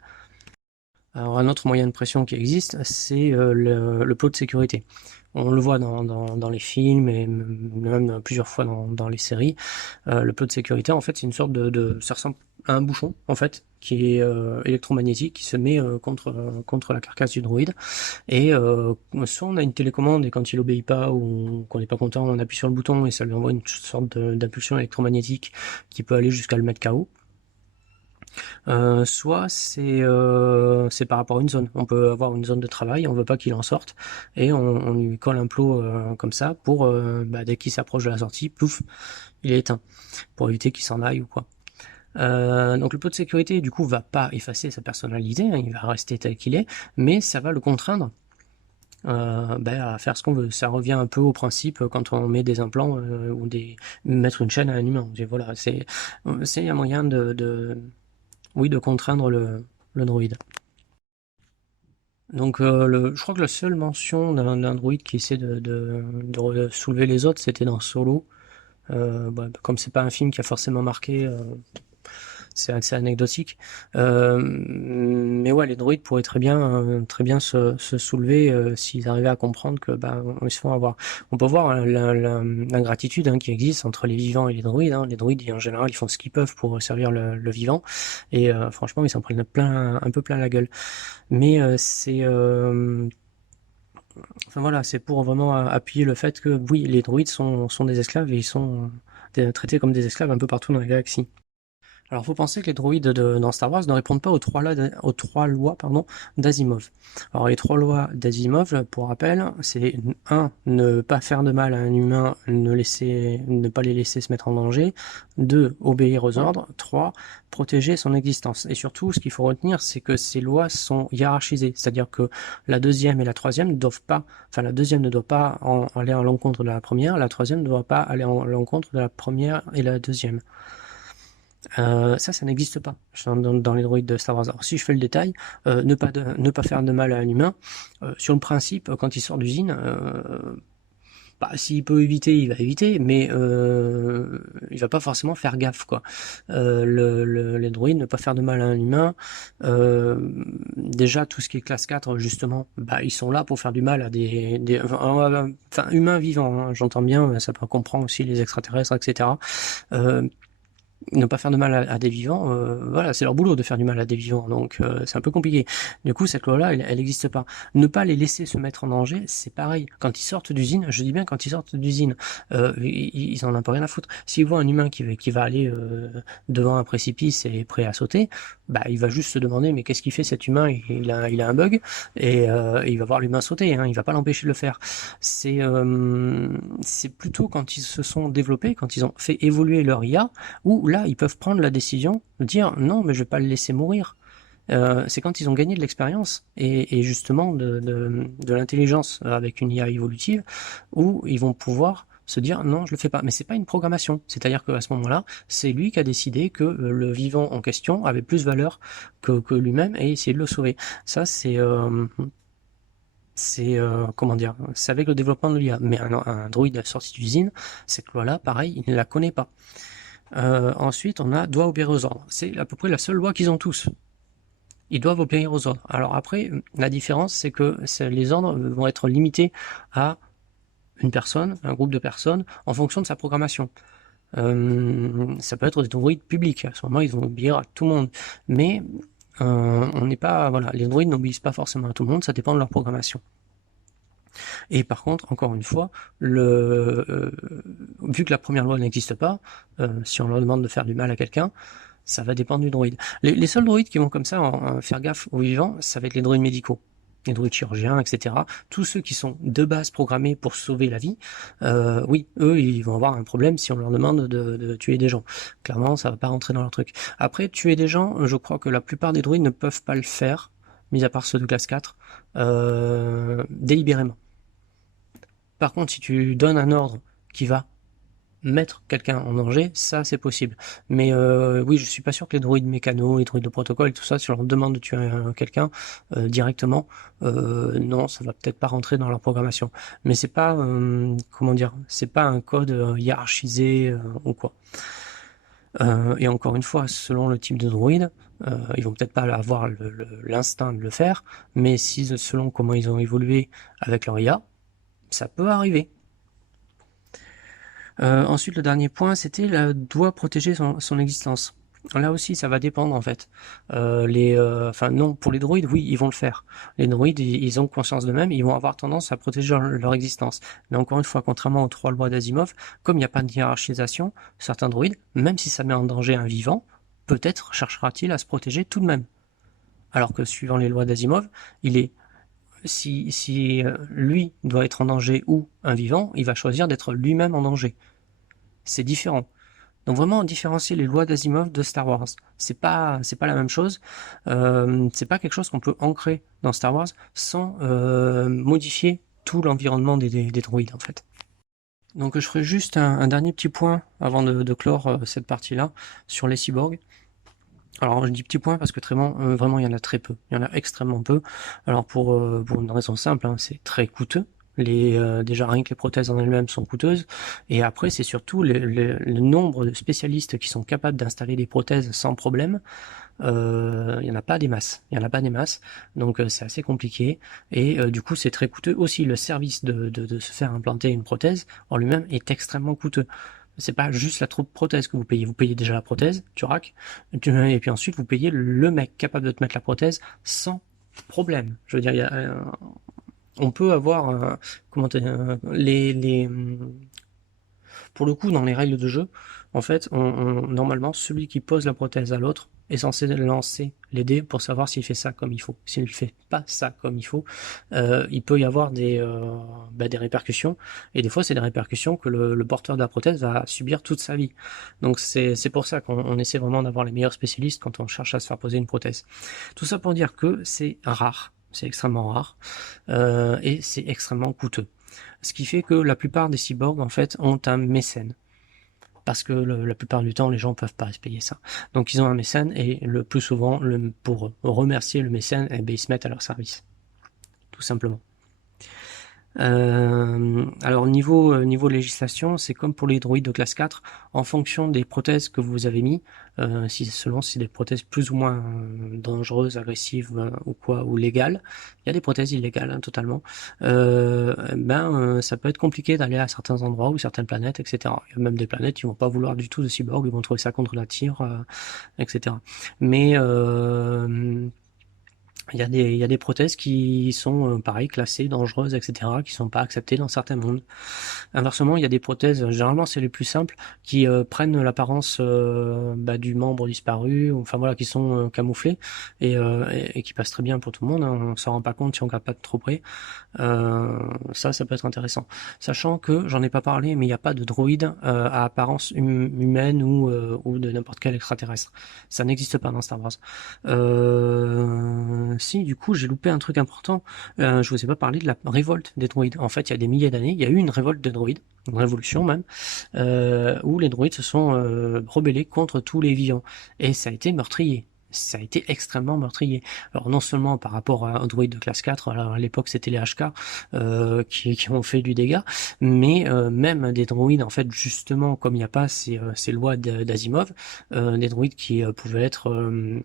Alors un autre moyen de pression qui existe, c'est le plot de sécurité. On le voit dans les films et même plusieurs fois dans les séries. Le plot de sécurité, en fait, c'est une sorte ça ressemble à un bouchon, en fait, qui est électromagnétique, qui se met contre la carcasse du droïde. Et soit on a une télécommande et quand il obéit pas ou qu'on n'est pas content, on appuie sur le bouton et ça lui envoie une sorte d'impulsion électromagnétique qui peut aller jusqu'à le mettre KO. Soit c'est par rapport à une zone. On peut avoir une zone de travail, on veut pas qu'il en sorte, et on lui colle un plot comme ça pour bah, dès qu'il s'approche de la sortie, pouf, il est éteint, pour éviter qu'il s'en aille ou quoi. Donc le plot de sécurité du coup va pas effacer sa personnalité, hein, il va rester tel qu'il est, mais ça va le contraindre bah, à faire ce qu'on veut. Ça revient un peu au principe quand on met des implants ou mettre une chaîne à un humain. Voilà, c'est un moyen oui, de contraindre le droïde. Donc, je crois que la seule mention d'un droïde qui essaie de soulever les autres, c'était dans Solo. Bah, comme c'est pas un film qui a forcément marqué, c'est assez anecdotique. Mais ouais, les droïdes pourraient très bien se soulever s'ils arrivaient à comprendre que bah, ils se font avoir. On peut voir l'ingratitude qui existe entre les vivants et les droïdes. Hein. Les droïdes, en général, ils font ce qu'ils peuvent pour servir le vivant. Et franchement, ils s'en prennent un peu plein la gueule. Mais enfin voilà, c'est pour vraiment appuyer le fait que oui, les droïdes sont des esclaves et ils sont traités comme des esclaves un peu partout dans la galaxie. Alors, faut penser que les droïdes dans Star Wars ne répondent pas aux trois lois d'Asimov. Alors, les trois lois d'Asimov, pour rappel, c'est 1. Ne pas faire de mal à un humain, ne pas les laisser se mettre en danger. 2. Obéir aux ordres. 3. Protéger son existence. Et surtout, ce qu'il faut retenir, c'est que ces lois sont hiérarchisées. C'est-à-dire que la deuxième et la troisième ne doivent pas, enfin, la deuxième ne doit pas aller à l'encontre de la première, la troisième ne doit pas aller à l'encontre de la première et la deuxième. Ça n'existe pas dans les droïdes de Star Wars. Alors si je fais le détail, ne pas faire de mal à un humain, sur le principe, quand il sort d'usine, bah, s'il peut éviter, il va éviter, mais il va pas forcément faire gaffe, quoi. Les droïdes, ne pas faire de mal à un humain, déjà tout ce qui est classe 4, justement, bah, ils sont là pour faire du mal à enfin, humains vivants, hein, j'entends bien, ça peut comprendre aussi les extraterrestres, etc. ne pas faire de mal à des vivants, voilà, c'est leur boulot de faire du mal à des vivants, donc c'est un peu compliqué. Du coup, cette loi-là, elle n'existe pas. Ne pas les laisser se mettre en danger, c'est pareil. Quand ils sortent d'usine, je dis bien quand ils sortent d'usine, ils en ont pas rien à foutre. S'ils voient un humain qui va aller devant un précipice et est prêt à sauter, bah il va juste se demander mais qu'est-ce qu'il fait cet humain, il a un bug, et il va voir l'humain sauter, hein, il va pas l'empêcher de le faire. C'est plutôt quand ils se sont développés, quand ils ont fait évoluer leur IA, où là, ils peuvent prendre la décision de dire non, mais je vais pas le laisser mourir. C'est quand ils ont gagné de l'expérience et justement de l'intelligence avec une IA évolutive, où ils vont pouvoir se dire non, je le fais pas. Mais c'est pas une programmation. C'est-à-dire qu'à ce moment-là, c'est lui qui a décidé que le vivant en question avait plus valeur que lui-même et essayer de le sauver. Ça, comment dire, c'est avec le développement de l'IA. Mais un droïde sorti d'usine, cette loi-là, pareil, il ne la connaît pas. Ensuite, on a doit obéir aux ordres. C'est à peu près la seule loi qu'ils ont tous. Ils doivent obéir aux ordres. Alors après, la différence, c'est que les ordres vont être limités à une personne, un groupe de personnes, en fonction de sa programmation. Ça peut être des droïdes publics. À ce moment, ils vont obéir à tout le monde. Mais on n'est pas, voilà, les droïdes n'obéissent pas forcément à tout le monde. Ça dépend de leur programmation. Et par contre, encore une fois, vu que la première loi n'existe pas, si on leur demande de faire du mal à quelqu'un, ça va dépendre du droïde. Les seuls droïdes qui vont comme ça faire gaffe aux vivants, ça va être les droïdes médicaux, les droïdes chirurgiens, etc. Tous ceux qui sont de base programmés pour sauver la vie, oui, eux, ils vont avoir un problème si on leur demande de tuer des gens. Clairement, ça va pas rentrer dans leur truc. Après, tuer des gens, je crois que la plupart des droïdes ne peuvent pas le faire, mis à part ceux de classe 4, délibérément. Par contre, si tu donnes un ordre qui va mettre quelqu'un en danger, ça c'est possible. Mais oui, je suis pas sûr que les droïdes mécano, les droïdes de protocole et tout ça, si on leur demande de tuer quelqu'un directement, non, ça va peut-être pas rentrer dans leur programmation. Mais c'est pas, comment dire, c'est pas un code hiérarchisé ou quoi. Et encore une fois, selon le type de droïde, ils vont peut-être pas avoir l'instinct de le faire, mais si selon comment ils ont évolué avec leur IA, ça peut arriver. Ensuite, le dernier point, c'était doit protéger son existence. Là aussi, ça va dépendre en fait. Enfin non, pour les droïdes, oui, ils vont le faire. Les droïdes, ils ont conscience d'eux-mêmes, ils vont avoir tendance à protéger leur existence. Mais encore une fois, contrairement aux 3 lois d'Asimov, comme il n'y a pas de hiérarchisation, certains droïdes, même si ça met en danger un vivant, peut-être cherchera-t-il à se protéger tout de même. Alors que suivant les lois d'Asimov, il est si lui doit être en danger ou un vivant, il va choisir d'être lui-même en danger. C'est différent. Donc vraiment différencier les lois d'Asimov de Star Wars. C'est pas la même chose. C'est pas quelque chose qu'on peut ancrer dans Star Wars sans modifier tout l'environnement des droïdes en fait. Donc je ferai juste un dernier petit point avant de clore cette partie-là sur les cyborgs. Alors je dis petit point parce que vraiment il y en a très peu, il y en a extrêmement peu. Alors pour une raison simple, hein, c'est très coûteux. Déjà rien que les prothèses en elles-mêmes sont coûteuses, et après c'est surtout le nombre de spécialistes qui sont capables d'installer des prothèses sans problème. Il y en a pas des masses, donc c'est assez compliqué, et du coup c'est très coûteux aussi. Le service de se faire implanter une prothèse en lui-même est extrêmement coûteux. C'est pas juste la prothèse que vous payez déjà la prothèse, tu rack, et puis ensuite vous payez le mec capable de te mettre la prothèse sans problème. Je veux dire, on peut avoir pour le coup, dans les règles de jeu, en fait, normalement, celui qui pose la prothèse à l'autre est censé lancer les dés pour savoir s'il fait ça comme il faut. S'il ne fait pas ça comme il faut, il peut y avoir des répercussions, et des fois, c'est des répercussions que le porteur de la prothèse va subir toute sa vie. Donc c'est pour ça qu'on essaie vraiment d'avoir les meilleurs spécialistes quand on cherche à se faire poser une prothèse. Tout ça pour dire que c'est rare, c'est extrêmement rare, et c'est extrêmement coûteux. Ce qui fait que la plupart des cyborgs, en fait, ont un mécène. Parce que la plupart du temps, les gens peuvent pas se payer ça. Donc ils ont un mécène, et le plus souvent, pour remercier le mécène, eh bien, ils se mettent à leur service. Tout simplement. Alors niveau législation, c'est comme pour les droïdes de classe 4, en fonction des prothèses que vous avez mis, selon si c'est des prothèses plus ou moins dangereuses, agressives ou quoi, ou légales, il y a des prothèses illégales hein, totalement. Ça peut être compliqué d'aller à certains endroits ou certaines planètes, etc. Il y a même des planètes qui vont pas vouloir du tout de cyborg, ils vont trouver ça contre nature, etc. Mais il y a des prothèses qui sont, pareil, classées, dangereuses, etc., qui sont pas acceptées dans certains mondes. Inversement, il y a des prothèses, généralement c'est les plus simples, qui prennent l'apparence du membre disparu, enfin voilà, qui sont camouflés et qui passent très bien pour tout le monde. Hein, on s'en rend pas compte si on regarde pas de trop près. Ça peut être intéressant. Sachant que, j'en ai pas parlé, mais il n'y a pas de droïde à apparence humaine ou de n'importe quel extraterrestre. Ça n'existe pas dans Star Wars. Si, du coup, j'ai loupé un truc important. Je vous ai pas parlé de la révolte des droïdes. En fait, il y a des milliers d'années, il y a eu une révolte des droïdes, une révolution même, où les droïdes se sont rebellés contre tous les vivants. Et ça a été meurtrier. Ça a été extrêmement meurtrier. Alors non seulement par rapport à un droïde de classe 4, alors à l'époque c'était les HK qui ont fait du dégât, mais même des droïdes en fait justement comme il n'y a pas ces lois d'Asimov, des droïdes qui pouvaient être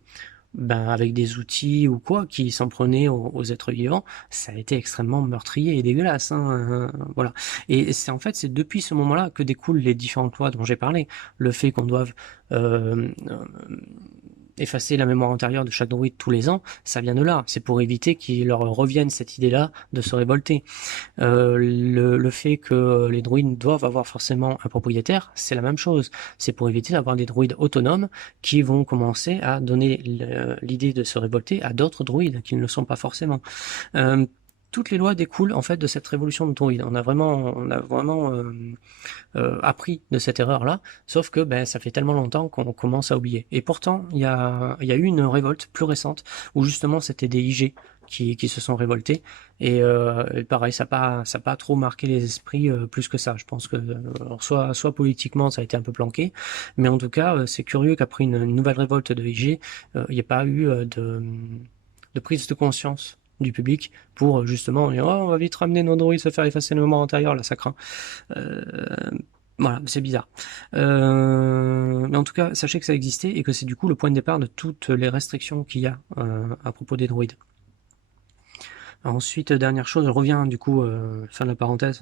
avec des outils ou quoi qui s'en prenaient aux êtres vivants, ça a été extrêmement meurtrier et dégueulasse. Hein, voilà. Et c'est en fait c'est depuis ce moment-là que découlent les différentes lois dont j'ai parlé. Le fait qu'on doive effacer la mémoire antérieure de chaque droïde tous les ans, ça vient de là. C'est pour éviter qu'il leur revienne cette idée-là de se révolter. Le fait que les droïdes doivent avoir forcément un propriétaire, c'est la même chose. C'est pour éviter d'avoir des droïdes autonomes qui vont commencer à donner l'idée de se révolter à d'autres droïdes qui ne le sont pas forcément. Euh, Toutes les lois découlent en fait de cette révolution de droïdes. On a vraiment appris de cette erreur-là, sauf que ça fait tellement longtemps qu'on commence à oublier. Et pourtant, il y a eu une révolte plus récente où justement c'était des IG qui se sont révoltés et pareil ça a pas trop marqué les esprits plus que ça. Je pense que alors soit politiquement ça a été un peu planqué, mais en tout cas c'est curieux qu'après une nouvelle révolte de IG il n'y ait pas eu de prise de conscience du public pour justement dire oh, on va vite ramener nos droïdes se faire effacer le moment antérieur là ça craint. euh, voilà, c'est bizarre. Mais en tout cas, sachez que ça existait et que c'est du coup le point de départ de toutes les restrictions qu'il y a à propos des droïdes. Ensuite, dernière chose, je reviens du coup, fin de la parenthèse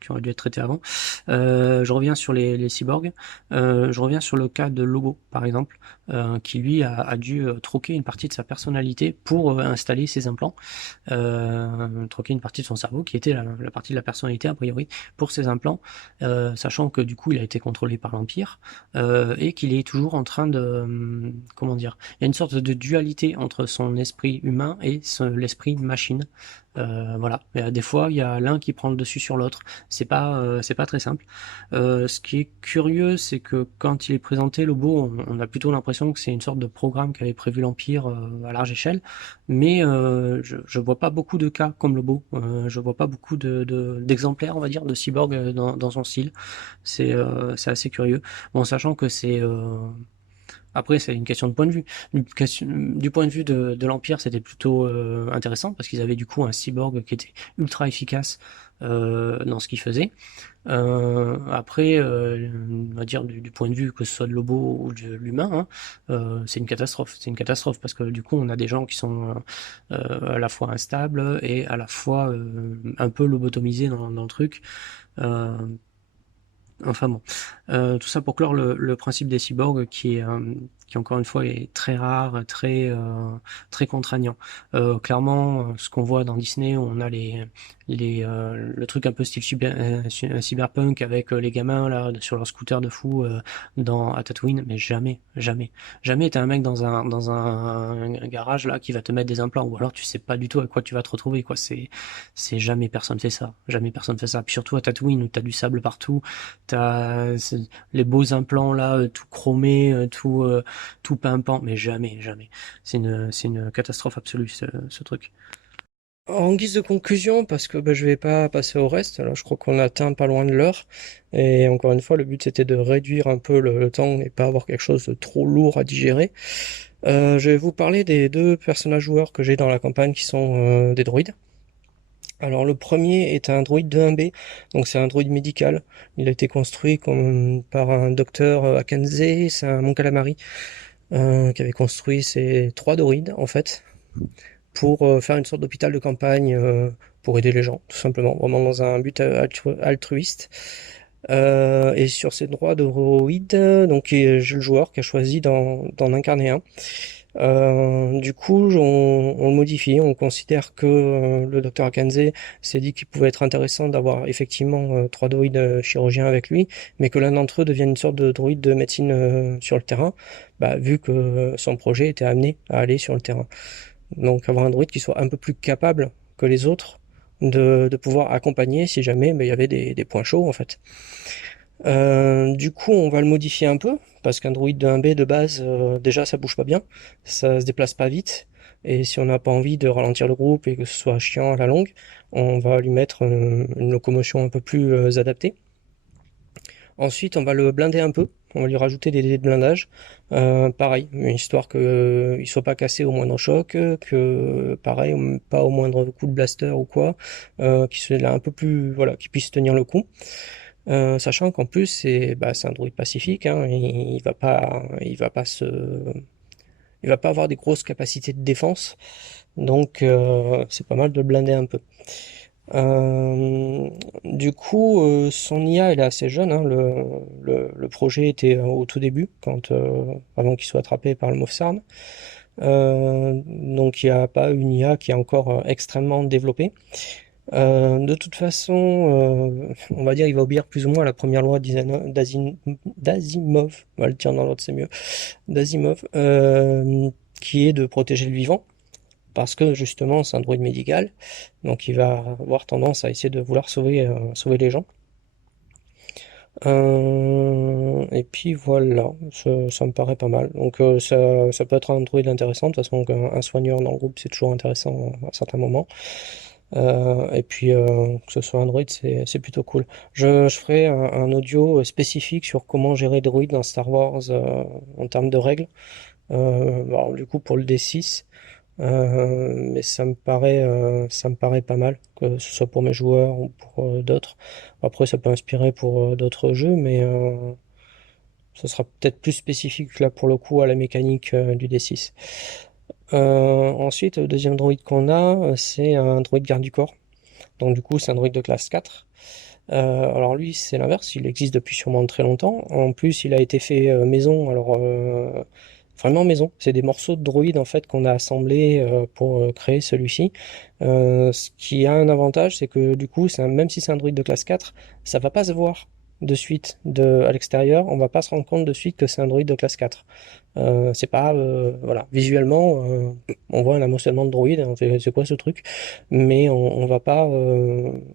qui aurait dû être traitée avant. Je reviens sur les cyborgs. Je reviens sur le cas de Lobo, par exemple, qui lui a dû troquer une partie de sa personnalité pour installer ses implants. Troquer une partie de son cerveau, qui était la partie de la personnalité a priori, pour ses implants, sachant que du coup il a été contrôlé par l'Empire et qu'il est toujours en train de, comment dire, il y a une sorte de dualité entre son esprit humain et l'esprit machine. Voilà. Et des fois, il y a l'un qui prend le dessus sur l'autre. C'est pas très simple. Ce qui est curieux, c'est que quand il est présenté, Lobo, on a plutôt l'impression que c'est une sorte de programme qu'avait prévu l'Empire à large échelle. Mais je vois pas beaucoup de cas comme Lobo. Je vois pas beaucoup d'exemplaires, on va dire, de cyborg dans son style. C'est assez curieux. Bon, sachant que après, c'est une question de point de vue. Du point de vue de l'Empire, c'était plutôt intéressant parce qu'ils avaient du coup un cyborg qui était ultra efficace dans ce qu'il faisait. Après, on va dire du point de vue que ce soit de Lobo ou de l'humain, hein, c'est une catastrophe. C'est une catastrophe parce que du coup, on a des gens qui sont à la fois instables et à la fois un peu lobotomisés dans le truc. Euh, Enfin bon, tout ça pour clore le principe des cyborgs qui encore une fois est très rare, très contraignant. Clairement, ce qu'on voit dans Disney, on a le truc un peu style cyberpunk avec les gamins là sur leur scooter de fou à Tatooine, mais jamais t'as un mec dans un garage là qui va te mettre des implants ou alors tu sais pas du tout avec quoi tu vas te retrouver quoi. C'est jamais personne fait ça, jamais personne fait ça. Puis surtout à Tatooine où t'as du sable partout. T'as les beaux implants là, tout chromés, tout pimpant, mais jamais. C'est une catastrophe absolue ce truc. En guise de conclusion, parce que je vais pas passer au reste, là je crois qu'on atteint pas loin de l'heure, et encore une fois le but c'était de réduire un peu le temps et pas avoir quelque chose de trop lourd à digérer. Je vais vous parler des deux personnages joueurs que j'ai dans la campagne qui sont des droïdes. Alors le premier est un droïde de 1B, donc c'est un droïde médical. Il a été construit par un docteur à Kansai, c'est un Mon Calamari, qui avait construit ces 3 droïdes en fait, pour faire une sorte d'hôpital de campagne pour aider les gens, tout simplement, vraiment dans un but altruiste. Et sur ces 3 droïdes, donc j'ai le joueur qui a choisi d'en incarner un. Du coup, on le modifie, on considère que le docteur Akanze s'est dit qu'il pouvait être intéressant d'avoir effectivement 3 droïdes chirurgiens avec lui, mais que l'un d'entre eux devienne une sorte de droïde de médecine sur le terrain, bah, vu que son projet était amené à aller sur le terrain. Donc avoir un droïde qui soit un peu plus capable que les autres de pouvoir accompagner si jamais bah, il y avait des points chauds en fait. Du coup, on va le modifier un peu, parce qu'un droïde de 1B de base, déjà ça bouge pas bien, ça se déplace pas vite, et si on n'a pas envie de ralentir le groupe et que ce soit chiant à la longue, on va lui mettre une locomotion un peu plus adaptée. Ensuite, on va le blinder un peu, on va lui rajouter des dés de blindage, pareil, histoire que il soit pas cassé au moindre choc, que pareil, pas au moindre coup de blaster ou quoi, qu'il soit là un peu plus, voilà, qu'il puisse tenir le coup. Sachant qu'en plus c'est un droïde pacifique, hein, il va pas avoir des grosses capacités de défense, donc c'est pas mal de le blinder un peu. Euh, du coup, son IA elle est assez jeune, hein, le projet était au tout début, avant qu'il soit attrapé par le Mossad. Donc il n'y a pas une IA qui est encore extrêmement développée. De toute façon, on va dire il va obéir plus ou moins à la première loi d'Asimov, on va le dire dans l'autre c'est mieux, d'Asimov, qui est de protéger le vivant, parce que justement c'est un droïde médical, donc il va avoir tendance à essayer de vouloir sauver les gens. Et puis voilà, ça me paraît pas mal. Donc ça peut être un droïde intéressant, de toute façon un soigneur dans le groupe c'est toujours intéressant à certains moments. Et puis que ce soit Android, c'est plutôt cool. Je ferai un audio spécifique sur comment gérer Droid dans Star Wars en termes de règles. Alors, du coup pour le D6, mais ça me paraît pas mal, que ce soit pour mes joueurs ou pour d'autres. Après ça peut inspirer pour d'autres jeux, mais ce sera peut-être plus spécifique là pour le coup à la mécanique du D6. Ensuite, le deuxième droïde qu'on a, c'est un droïde garde du corps. Donc du coup, c'est un droïde de classe 4. Alors lui, c'est l'inverse, il existe depuis sûrement très longtemps. En plus, il a été fait maison, alors vraiment maison. C'est des morceaux de droïde en fait qu'on a assemblés pour créer celui-ci. Ce qui a un avantage, c'est que du coup, même si c'est un droïde de classe 4, ça va pas se voir de suite à l'extérieur. On va pas se rendre compte de suite que c'est un droïde de classe 4. C'est pas voilà, visuellement on voit un amoncellement de droïdes, on fait c'est quoi ce truc, mais on va pas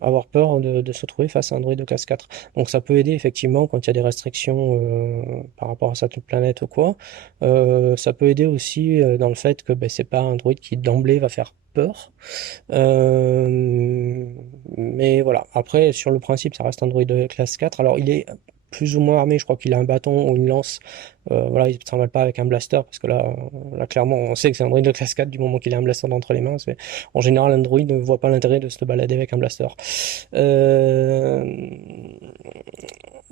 avoir peur de se trouver face à un droïde de classe 4. Donc ça peut aider effectivement quand il y a des restrictions par rapport à cette planète ou quoi. Ça peut aider aussi dans le fait que ben, c'est pas un droïde qui d'emblée va faire peur. Mais voilà, après sur le principe ça reste un droïde de classe 4. Alors il est plus ou moins armé, je crois qu'il a un bâton ou une lance. Voilà, il ne s'emballe pas avec un blaster, parce que là clairement, on sait que c'est un droïde de classe 4 du moment qu'il a un blaster entre les mains. En général, un droïde ne voit pas l'intérêt de se balader avec un blaster. Euh,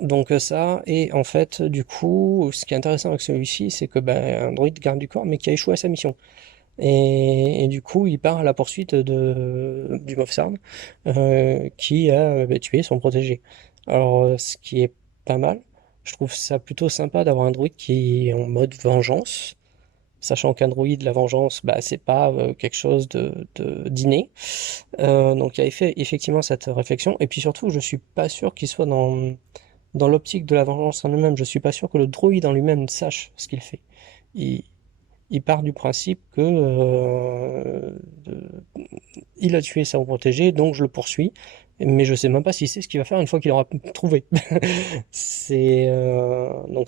donc ça, et en fait, du coup, ce qui est intéressant avec celui-ci, c'est que ben, un droïde garde du corps, mais qui a échoué à sa mission. Et du coup, il part à la poursuite du Moff Sarn, qui a ben, tué son protégé. Alors, ce qui est pas mal, je trouve ça plutôt sympa d'avoir un droïde qui est en mode vengeance, sachant qu'un droïde, la vengeance, bah, c'est pas quelque chose d'inné. Donc, il y a effectivement cette réflexion. Et puis surtout, je suis pas sûr qu'il soit dans l'optique de la vengeance en lui-même. Je suis pas sûr que le droïde en lui-même sache ce qu'il fait. Il, il part du principe que il a tué sa protégé, donc je le poursuis. Mais je sais même pas si c'est ce qu'il va faire une fois qu'il aura trouvé. Donc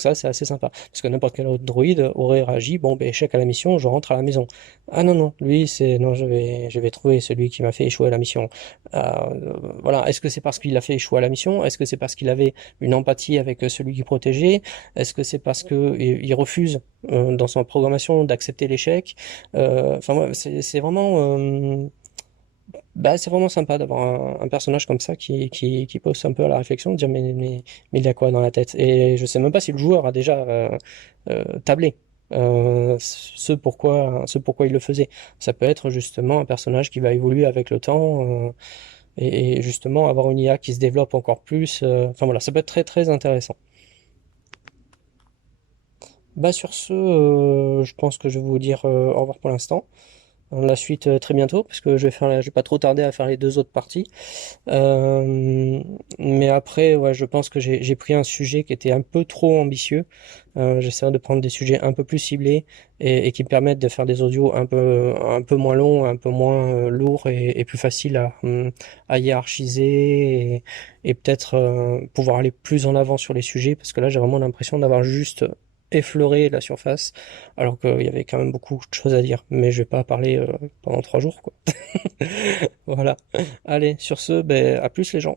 ça, c'est assez sympa. Parce que n'importe quel autre droïde aurait réagi, bon, ben, échec à la mission, je rentre à la maison. Ah non, non, lui, non, je vais trouver celui qui m'a fait échouer à la mission. Voilà. Est-ce que c'est parce qu'il a fait échouer à la mission? Est-ce que c'est parce qu'il avait une empathie avec celui qui protégeait? Est-ce que c'est parce que il refuse, dans sa programmation d'accepter l'échec? Enfin, ouais, c'est vraiment, Bah, c'est vraiment sympa d'avoir un personnage comme ça qui pousse un peu à la réflexion, de dire mais il a quoi dans la tête? Et je sais même pas si le joueur a déjà tablé ce pourquoi il le faisait. Ça peut être justement un personnage qui va évoluer avec le temps et justement avoir une IA qui se développe encore plus. Enfin voilà, ça peut être très très intéressant. Bah sur ce, je pense que je vais vous dire au revoir pour l'instant. La suite très bientôt parce que je vais pas trop tarder à faire les deux autres parties. Mais après, ouais, je pense que j'ai pris un sujet qui était un peu trop ambitieux. J'essaierai de prendre des sujets un peu plus ciblés et qui me permettent de faire des audios un peu moins longs, un peu moins lourds et plus faciles à hiérarchiser et peut-être pouvoir aller plus en avant sur les sujets parce que là, j'ai vraiment l'impression d'avoir juste effleuré la surface alors qu'il y avait quand même beaucoup de choses à dire. Mais je vais pas parler pendant 3 jours, quoi. Voilà. Allez, sur ce, ben, à plus les gens.